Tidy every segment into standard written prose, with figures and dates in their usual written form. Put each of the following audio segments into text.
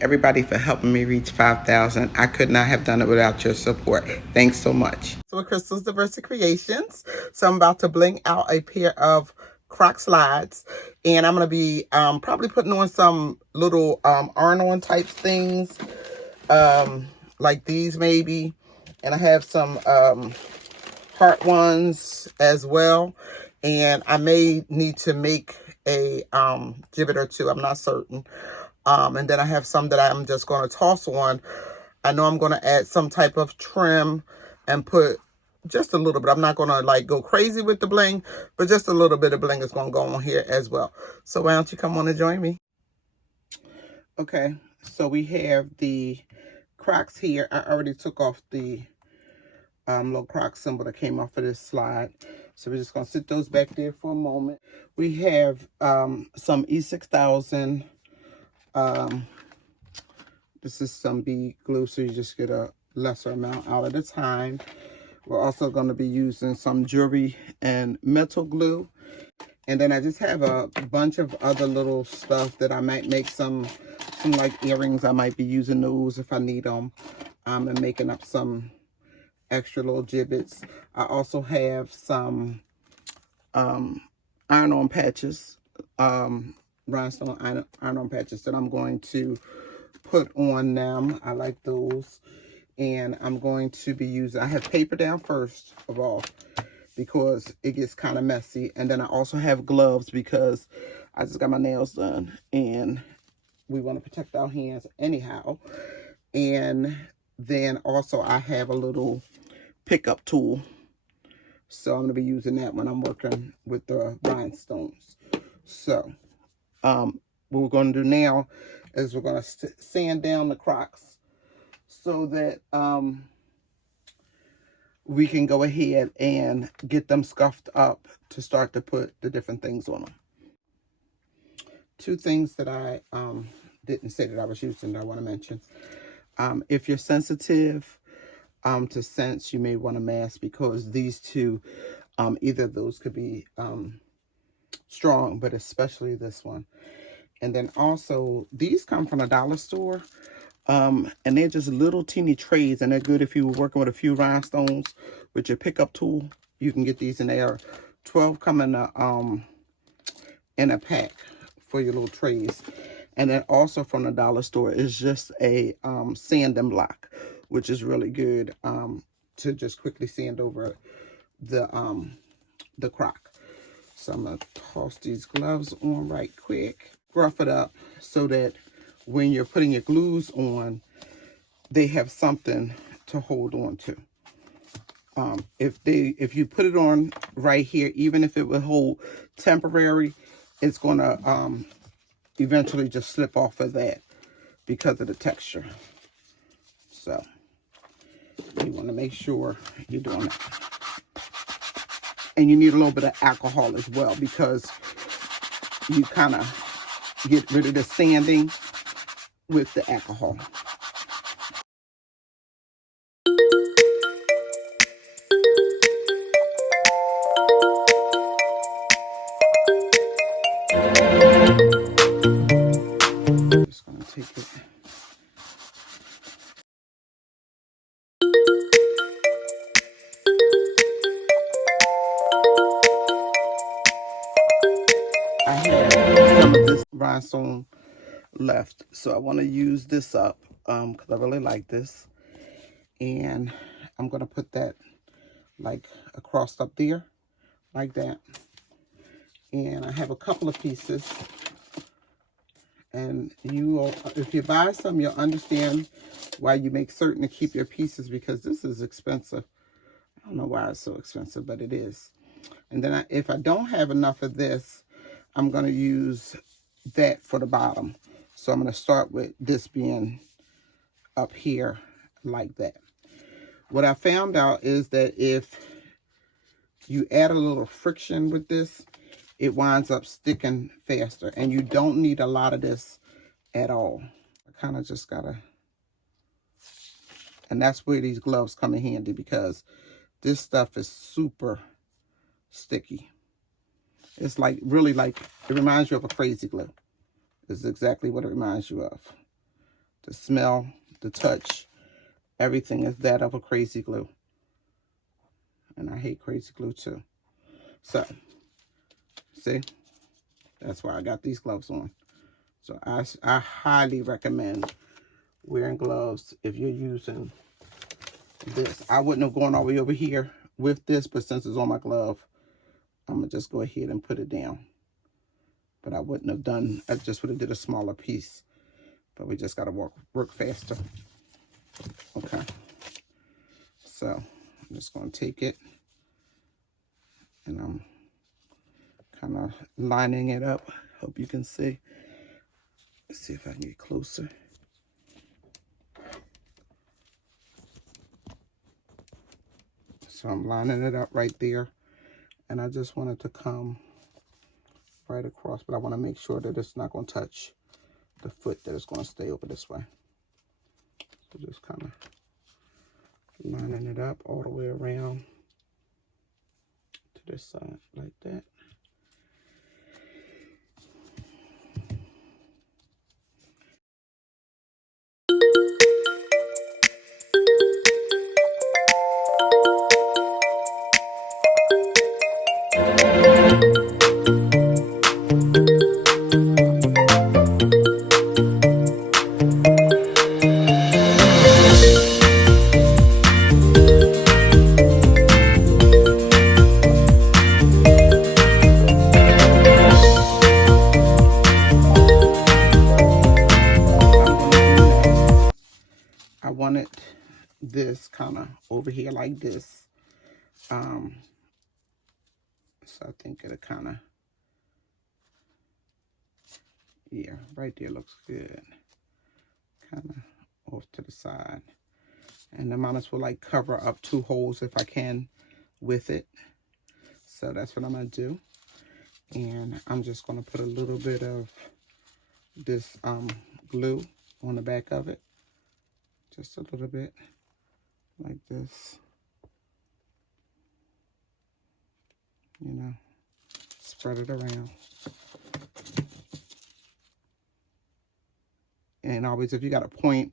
everybody for helping me reach 5,000. I could not have done it without your support. Thanks so much. So with Crystal's Diversity Creations, so I'm about to bling out a pair of Croc slides, and I'm going to be probably putting on some little iron-on type things, like these maybe, and I have some heart ones as well, and I may need to make a gibbet or two. I'm not certain. And then I have some that I'm just going to toss on. I know I'm going to add some type of trim and put just a little bit. I'm not going to like go crazy with the bling, but just a little bit of bling is going to go on here as well. So why don't you come on and join me? Okay, so we have the Crocs here. I already took off the little Croc symbol that came off of this slide. So we're just going to sit those back there for a moment. We have some E6000. This is some bead glue, so you just get a lesser amount out at a time. We're also going to be using some jewelry and metal glue. And then I just have a bunch of other little stuff that I might make some like earrings. I might be using those if I need them. And making up some extra little gibbets. I also have some iron-on patches, rhinestone iron-on patches that I'm going to put on them. I like those. And I'm going to be using, I have paper down first of all, because it gets kind of messy. And then I also have gloves because I just got my nails done and we want to protect our hands anyhow. And then also I have a little pickup tool. So I'm going to be using that when I'm working with the rhinestones. So what we're going to do now is we're going to sand down the Crocs so that we can go ahead and get them scuffed up to start to put the different things on them. Two things that I didn't say that I was using that I want to mention. If you're sensitive to scents, you may want to mask, because these two, either of those could be strong, but especially this one. And then also, these come from a dollar store. And they're just little teeny trays, and they're good if you were working with a few rhinestones with your pickup tool. You can get these, and they are 12 come in a pack for your little trays. And then also from the dollar store is just a sanding block, which is really good to just quickly sand over the Croc. So I'm gonna toss these gloves on right quick, rough it up so that when you're putting your glues on, they have something to hold on to. If you put it on right here, even if it will hold temporary, it's gonna eventually just slip off of that because of the texture. So you want to make sure you're doing it. And you need a little bit of alcohol as well, because you kind of get rid of the sanding with the alcohol. Just going to take it. I have some of this rhinestone left, so I want to use this up because I really like this, and I'm going to put that like across up there like that. And I have a couple of pieces, and you will, if you buy some, you'll understand why you make certain to keep your pieces, because this is expensive. I don't know why it's so expensive, but it is. And then if I don't have enough of this, I'm going to use that for the bottom. So I'm going to start with this being up here like that. What I found out is that if you add a little friction with this, it winds up sticking faster. And you don't need a lot of this at all. I kind of just got to... And that's where these gloves come in handy, because this stuff is super sticky. It's like, really like, it reminds you of a crazy glue. This is exactly what it reminds you of. the smell, the touch, everything is that of a crazy glue. And I hate crazy glue too. So, see, that's why I got these gloves on. So I highly recommend wearing gloves if you're using this. I wouldn't have gone all the way over here with this, but since it's on my glove, I'm gonna just go ahead and put it down. But I wouldn't have done, I just would have did a smaller piece. But we just gotta work faster. Okay. So I'm just gonna take it and I'm kind of lining it up. Hope you can see. Let's see if I can get closer. So I'm lining it up right there. And I just want it to come right across, but I want to make sure that it's not going to touch the foot, that it's going to stay over this way. So just kind of lining it up all the way around to this side like that. I wanted this kind of over here like this. So I think it'll kind of, yeah, right there looks good. Kind of off to the side. And I might as well like cover up 2 holes if I can with it. So that's what I'm going to do. And I'm just going to put a little bit of this glue on the back of it. Just a little bit like this. You know, spread it around. And always, if you got a point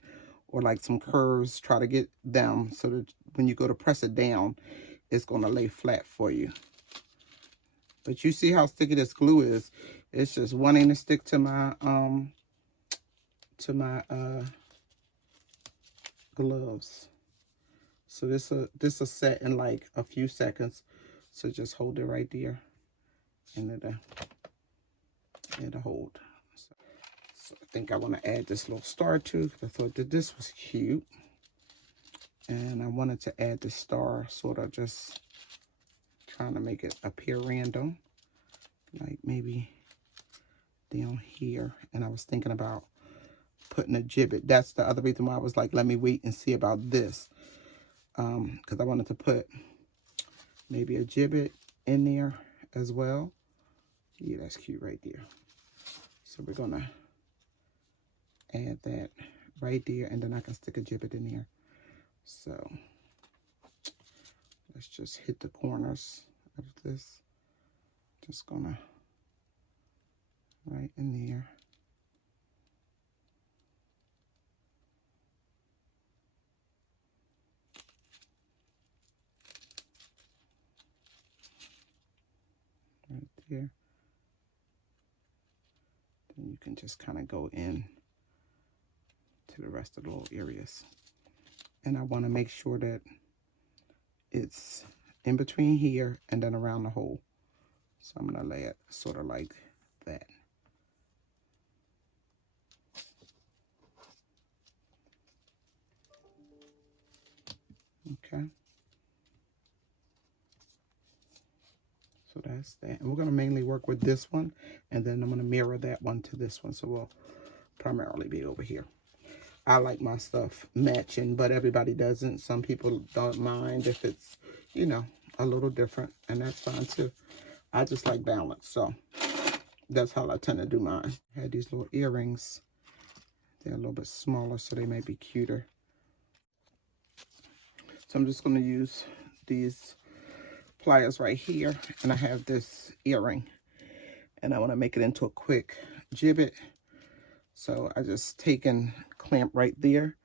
or like some curves, try to get them so that when you go to press it down, it's going to lay flat for you. But you see how sticky this glue is. It's just wanting to stick to my gloves. So this will set in like a few seconds. So just hold it right there, and it'll hold. So I think I want to add this little star too, because I thought that this was cute. And I wanted to add the star, sort of just trying to make it appear random. Like maybe down here. And I was thinking about putting a gibbet. That's the other reason why I was like, let me wait and see about this. Because I wanted to put maybe a gibbet in there as well. Yeah, that's cute right there. So we're going to add that right there, and then I can stick a gibbet in there. So let's just hit the corners of this. Just gonna right in there. Right there. Then you can just kind of go in to the rest of the little areas. And I want to make sure that it's in between here and then around the hole. So I'm going to lay it sort of like that. Okay. So that's that. And we're going to mainly work with this one. And then I'm going to mirror that one to this one. So we'll primarily be over here. I like my stuff matching, but everybody doesn't. Some people don't mind if it's, you know, a little different. And that's fine too. I just like balance. So that's how I tend to do mine. I had these little earrings. They're a little bit smaller, so they may be cuter. So I'm just going to use these pliers right here, and I have this earring, and I want to make it into a quick gibbet. So I just taken clamp right there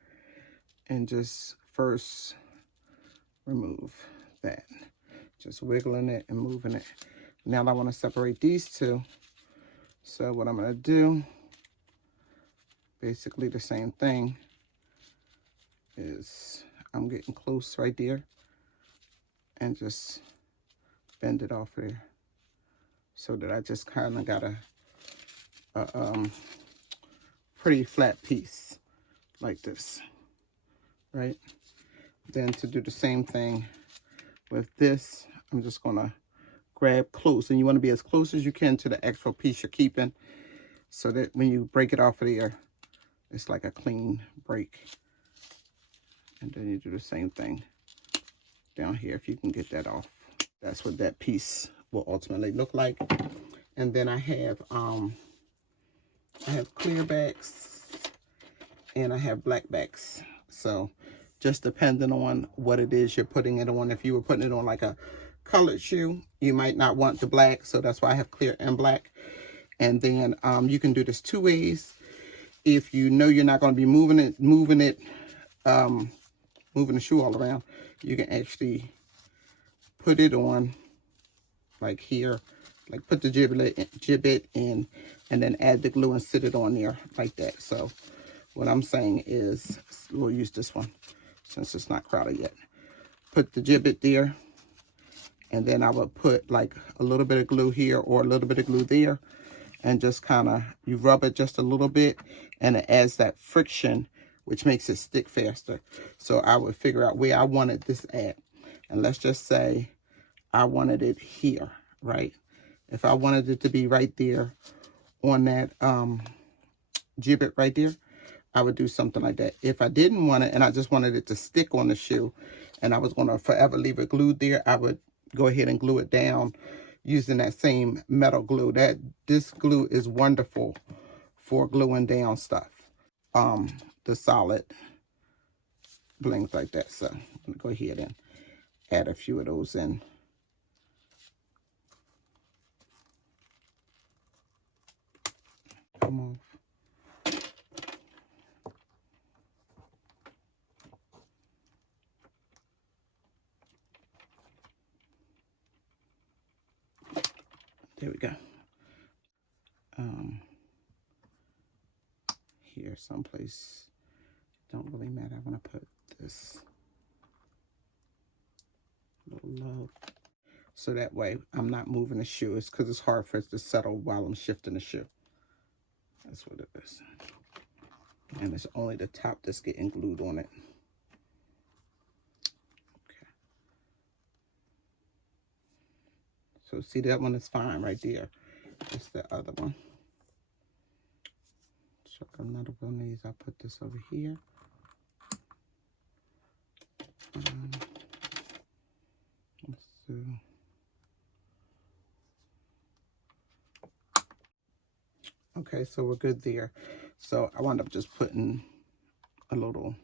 and just first remove that. Just wiggling it and moving it. Now I want to separate these two. So what I'm going to do, basically the same thing, is I'm getting close right there and just bend it off there so that I just kind of got a pretty flat piece like this, right? Then to do the same thing with this, I'm just going to grab close, and you want to be as close as you can to the actual piece you're keeping so that when you break it off of there, it's like a clean break. And then you do the same thing down here if you can get that off. That's what that piece will ultimately look like. And then I have clear backs and I have black backs. So just depending on what it is you're putting it on. If you were putting it on like a colored shoe, you might not want the black. So that's why I have clear and black. And then you can do this two ways. If you know you're not going to be moving the shoe all around, you can actually put it on like here, like put the gibbet in and then add the glue and sit it on there like that. So what I'm saying is, we'll use this one since it's not crowded yet. Put the gibbet there, and then I would put like a little bit of glue here or a little bit of glue there, and just kind of, you rub it just a little bit, and it adds that friction, which makes it stick faster. So I would figure out where I wanted this at. And let's just say I wanted it here, right? If I wanted it to be right there on that gibbet right there, I would do something like that. If I didn't want it and I just wanted it to stick on the shoe and I was going to forever leave it glued there, I would go ahead and glue it down using that same metal glue. This glue is wonderful for gluing down stuff. The solid blings like that. So I'm going to go ahead and add a few of those in. Come on. There we go. Here someplace, don't really matter. I'm going to put this little love. So that way I'm not moving the shoe. It's because it's hard for it to settle while I'm shifting the shoe. That's what it is. And it's only the top that's getting glued on it. Okay. So see, that one is fine right there. It's the other one. So another one of these, I'll put this over here. Let's see. Okay, so we're good there. So I wound up just putting a little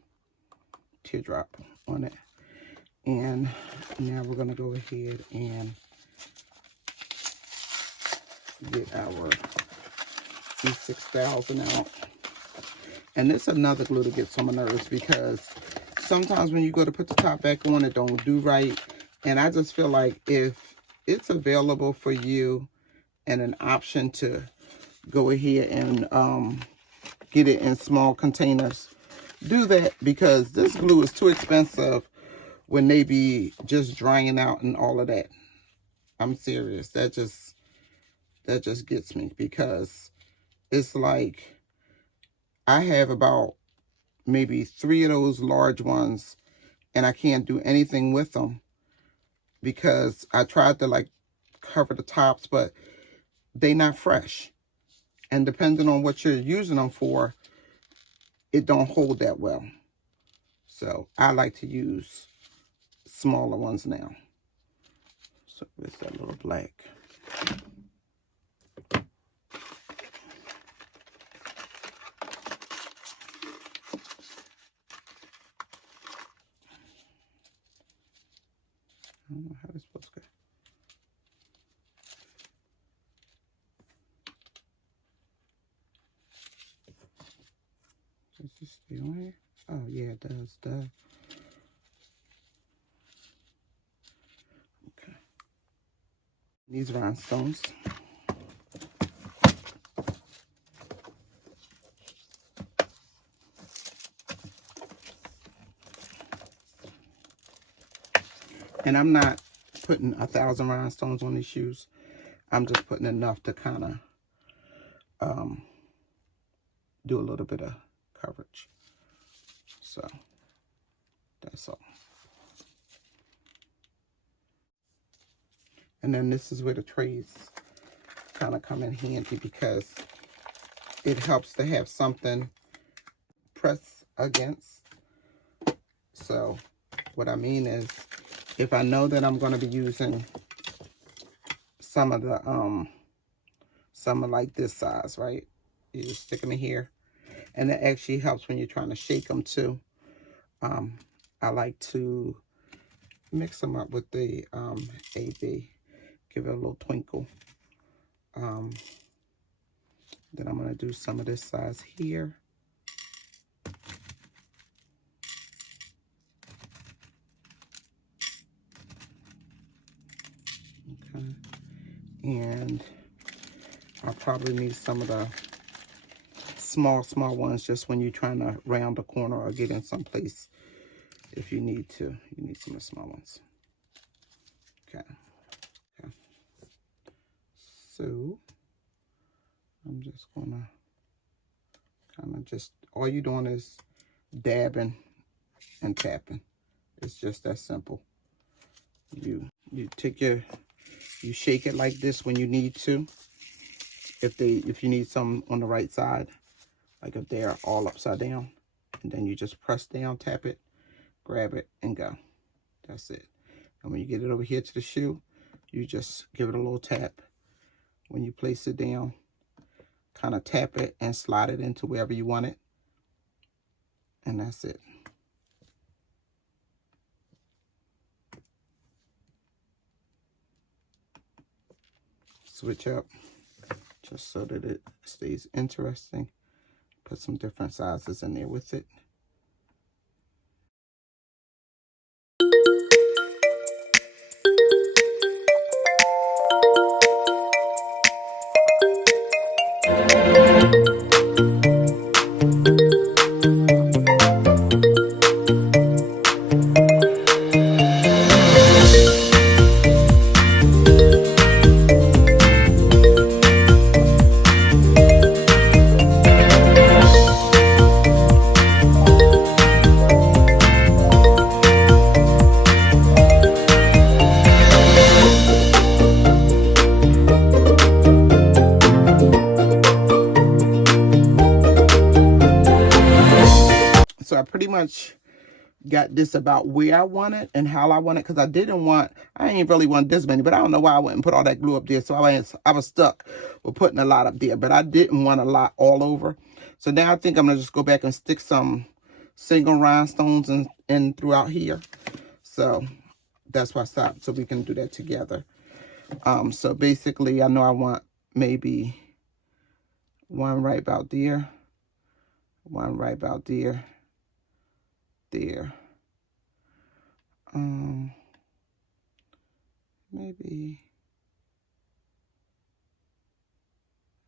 teardrop on it. And now we're going to go ahead and get our E6000 out. And this is another glue that gets on my nerves because sometimes when you go to put the top back on, it don't do right. And I just feel like if it's available for you and an option to go ahead and get it in small containers, do that, because this glue is too expensive when they be just drying out and all of that. I'm serious. That just gets me, because it's like I have about maybe 3 of those large ones and I can't do anything with them because I tried to like cover the tops, but they not fresh. And depending on what you're using them for, it don't hold that well. So I like to use smaller ones now. So where's that little black? I don't know how it's supposed to go. It's just yeah, it does. Duh. Okay. These rhinestones. And I'm not putting 1,000 rhinestones on these shoes. I'm just putting enough to kind of do a little bit of coverage. So that's all. And then this is where the trays kind of come in handy, because it helps to have something press against. So what I mean is, if I know that I'm going to be using some of like this size, right? You just stick them in here. And it actually helps when you're trying to shake them too. I like to mix them up with the AB. Give it a little twinkle. Then I'm going to do some of this size here. Okay. And I'll probably need some of the small ones, just when you're trying to round a corner or get in some place. If you need to, you need some of the small ones. Okay. Okay. So I'm just gonna kind of just, all you're doing is dabbing and tapping. It's just that simple. You take your, you shake it like this when you need to. If you need some on the right side, like if they're all upside down, and then you just press down, tap it, grab it, and go. That's it. And when you get it over here to the shoe, you just give it a little tap. When you place it down, kind of tap it and slide it into wherever you want it. And that's it. Switch up just so that it stays interesting. Put some different sizes in there with it. So I pretty much got this about where I want it and how I want it, because I ain't really want this many, but I don't know why I went and put all that glue up there. So I was stuck with putting a lot up there, but I didn't want a lot all over. So now I think I'm gonna just go back and stick some single rhinestones in throughout here. So that's why I stopped, so we can do that together. So basically I know I want maybe one right about there, one right about there. Maybe,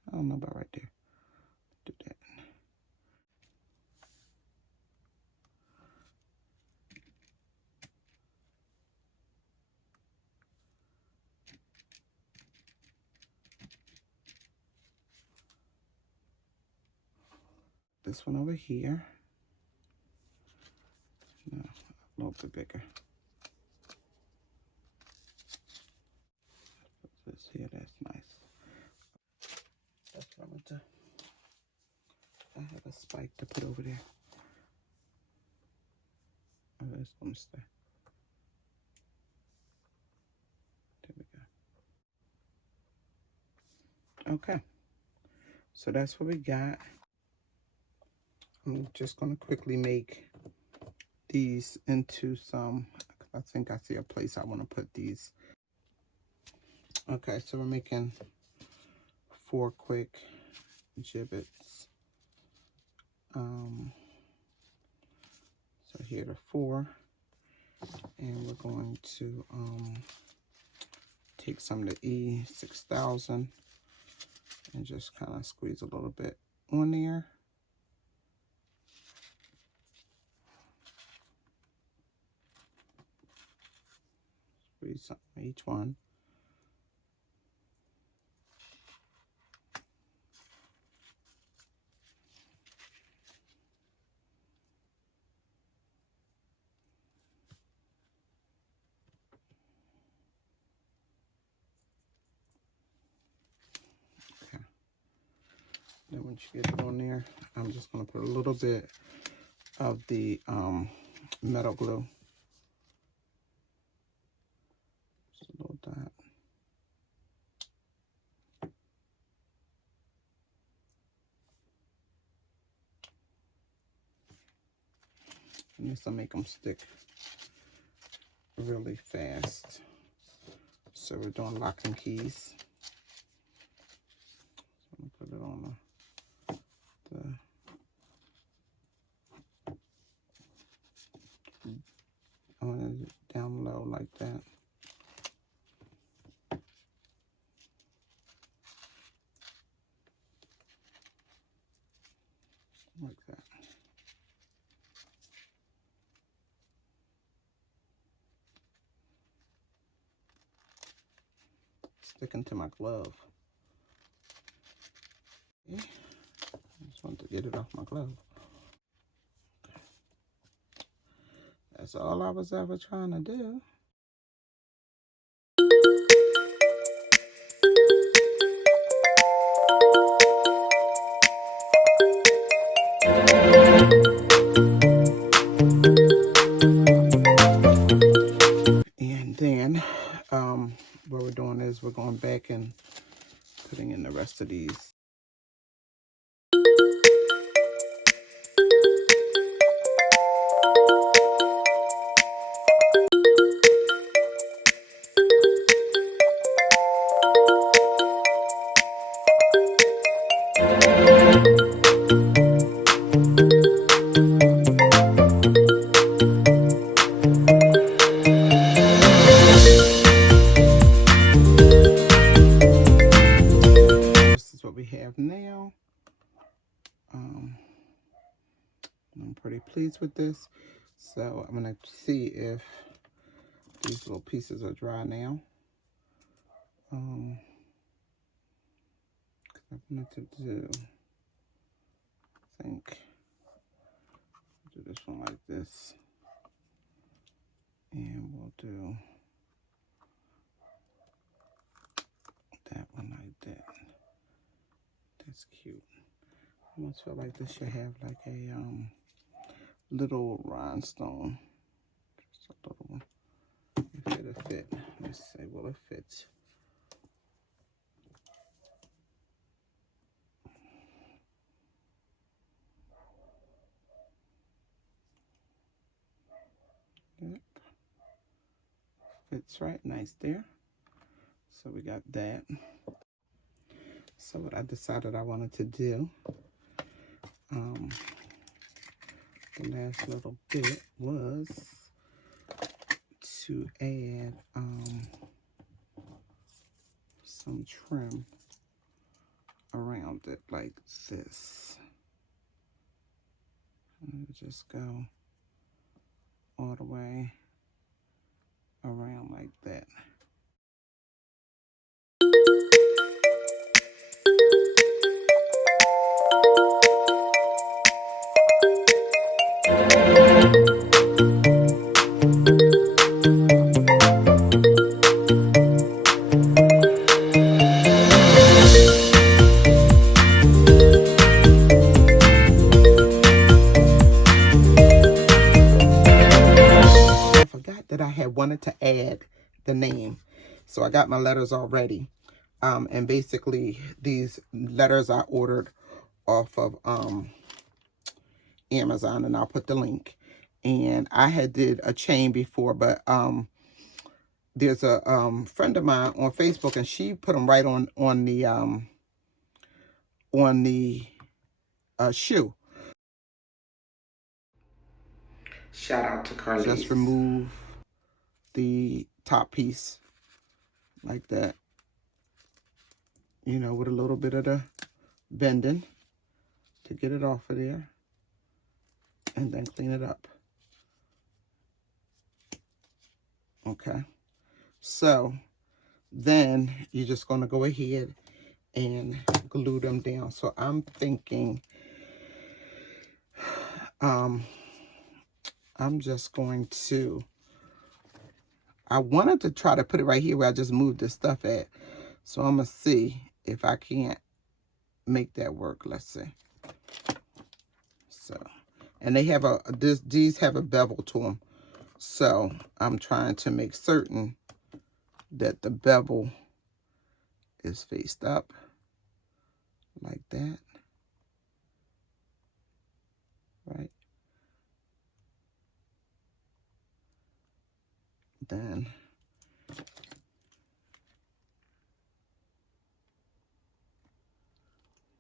I don't know about right there. Do that. This one over here. No, a little bit bigger. This here, that's nice. That's what I'm gonna do. I have a spike to put over there. Oh, that's gonna stay. There we go. Okay. So that's what we got. I'm just gonna quickly make these into some, I think I see a place I want to put these. Okay, so we're making 4 quick Jibbitz. here to 4. And we're going to take some of the E6000 and just kind of squeeze a little bit on there. Squeeze some each one. Then once you get it on there, I'm just going to put a little bit of the metal glue. Just a little dot. And this will make them stick really fast. So we're doing lock and keys. So I'm going to put it on down low like that. Like that. Sticking to my glove. Okay. I just want to get it off my glove. That's all I was ever trying to do. And then what we're doing is we're going back and putting in the rest of these. Now I'm pretty pleased with this, so I'm going to see if these little pieces are dry now. I wanted to do, I think, do this one like this, and we'll do that one like that. That's cute. I almost feel like this should have like a little rhinestone. Just a little one. If it'll fit. Let's see, will it fit? Yep. Fits right nice there. So we got that. So what I decided I wanted to do, the last little bit was to add some trim around it like this. And just go all the way around like that. Wanted to add the name, so I got my letters already, and basically these letters I ordered off of Amazon, and I'll put the link. And I had did a chain before, but there's a friend of mine on Facebook, and she put them right on the shoe. Shout out to Carly. Just remove the top piece like that, you know, with a little bit of the bending to get it off of there, and then clean it up. Okay, so then you're just going to go ahead and glue them down. So I'm thinking I'm just going to, I wanted to try to put it right here where I just moved this stuff at. So I'm going to see if I can't make that work. Let's see. So, and they have these have a bevel to them. So I'm trying to make certain that the bevel is faced up like that. Right. Then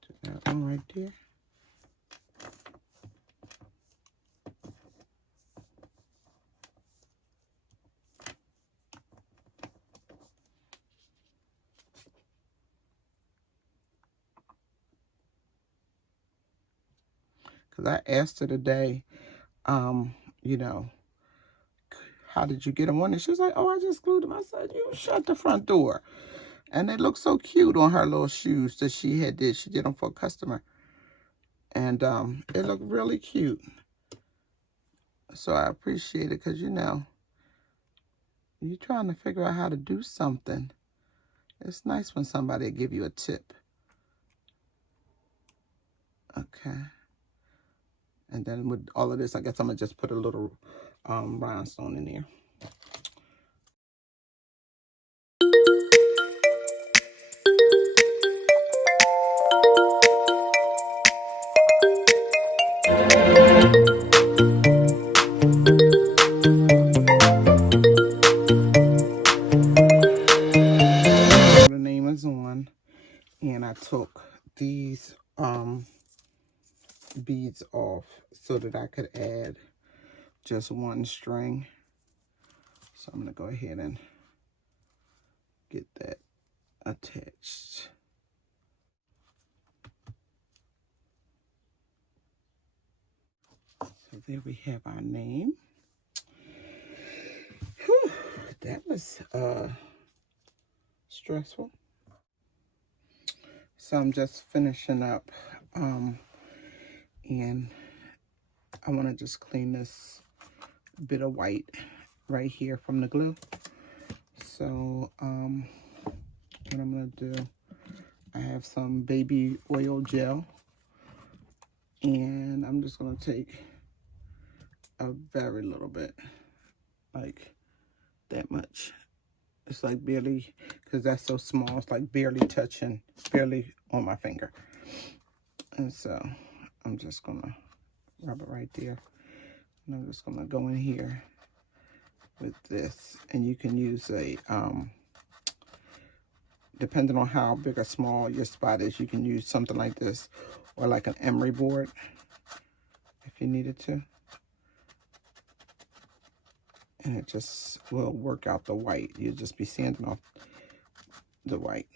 do that one right there. Because I asked her today, you know, how did you get them on? And she was like, oh, I just glued them. I said, you shut the front door. And they look so cute on her little shoes that she did. She did them for a customer. And it looked really cute. So I appreciate it because, you know, you're trying to figure out how to do something. It's nice when somebody give you a tip. Okay. And then with all of this, I guess I'm going to just put a little rhinestone in there. The name is on, and I took these beads off so that I could add just one string. So I'm going to go ahead and get that attached. So there we have our name. Whew, that was stressful. So I'm just finishing up and I want to just clean this bit of white right here from the glue. So what I'm going to do, I have some baby oil gel, and I'm just going to take a very little bit, like that much. It's like barely, because that's so small, it's like barely touching, barely on my finger. And so I'm just going to rub it right there. And I'm just going to go in here with this. And you can use a, depending on how big or small your spot is, you can use something like this or like an emery board if you needed to. And it just will work out the white. You'll just be sanding off the white.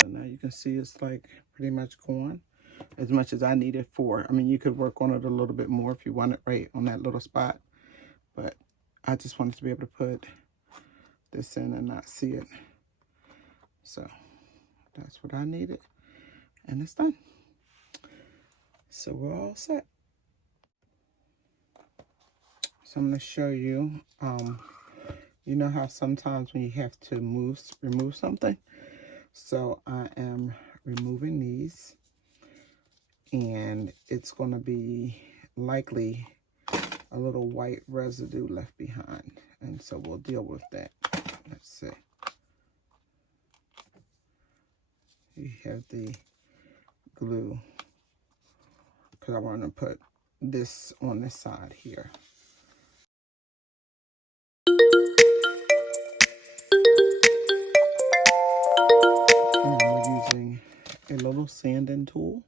So now you can see it's like pretty much gone as much as I need it for. I mean, you could work on it a little bit more if you want it right on that little spot. But I just wanted to be able to put this in and not see it. So that's what I needed. And it's done. So we're all set. So I'm going to show you, you know how sometimes when you have to remove something? So I am removing these, and it's going to be likely a little white residue left behind. And so we'll deal with that. Let's see. You have the glue, because I want to put this on this side here. And we're using a little sanding tool.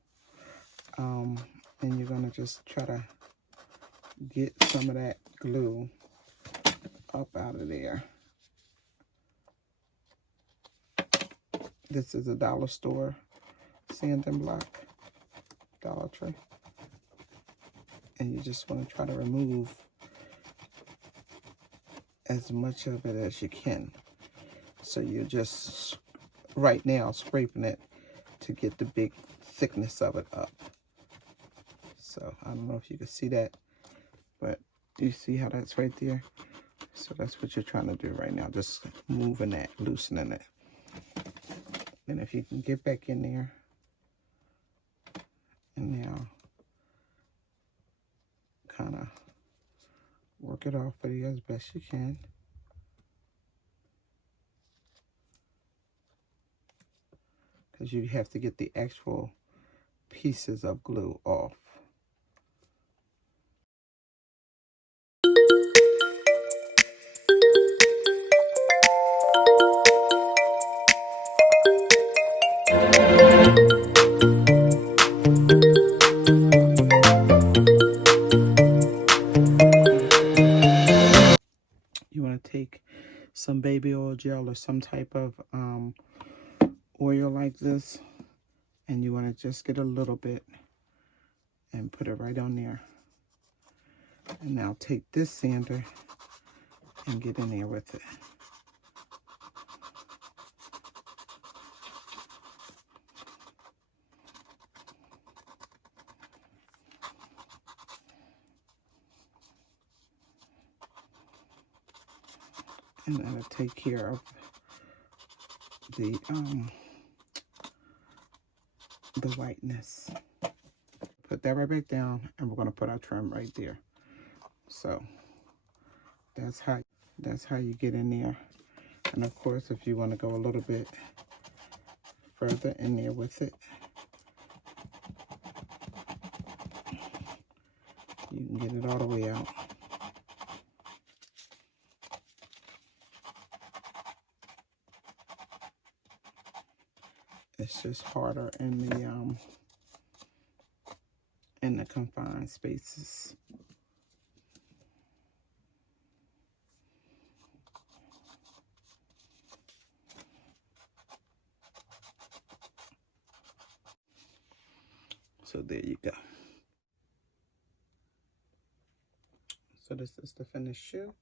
And you're going to just try to get some of that glue up out of there. This is a dollar store sanding block, Dollar Tree. And you just want to try to remove as much of it as you can. So you're just right now scraping it to get the big thickness of it up. So I don't know if you can see that, but you see how that's right there? So that's what you're trying to do right now, just moving that, loosening it. And if you can get back in there, and now kind of work it off of you as best you can. Because you have to get the actual pieces of glue off. You want to take some baby oil gel or some type of oil like this, and you want to just get a little bit and put it right on there. And now take this sander and get in there with it. And that'll take care of the whiteness. Put that right back down, and we're going to put our trim right there. So that's how you get in there. And of course, if you want to go a little bit further in there with it, you can get it all the way out. It's just harder in the confined spaces. So there you go. So this is the finished shoe.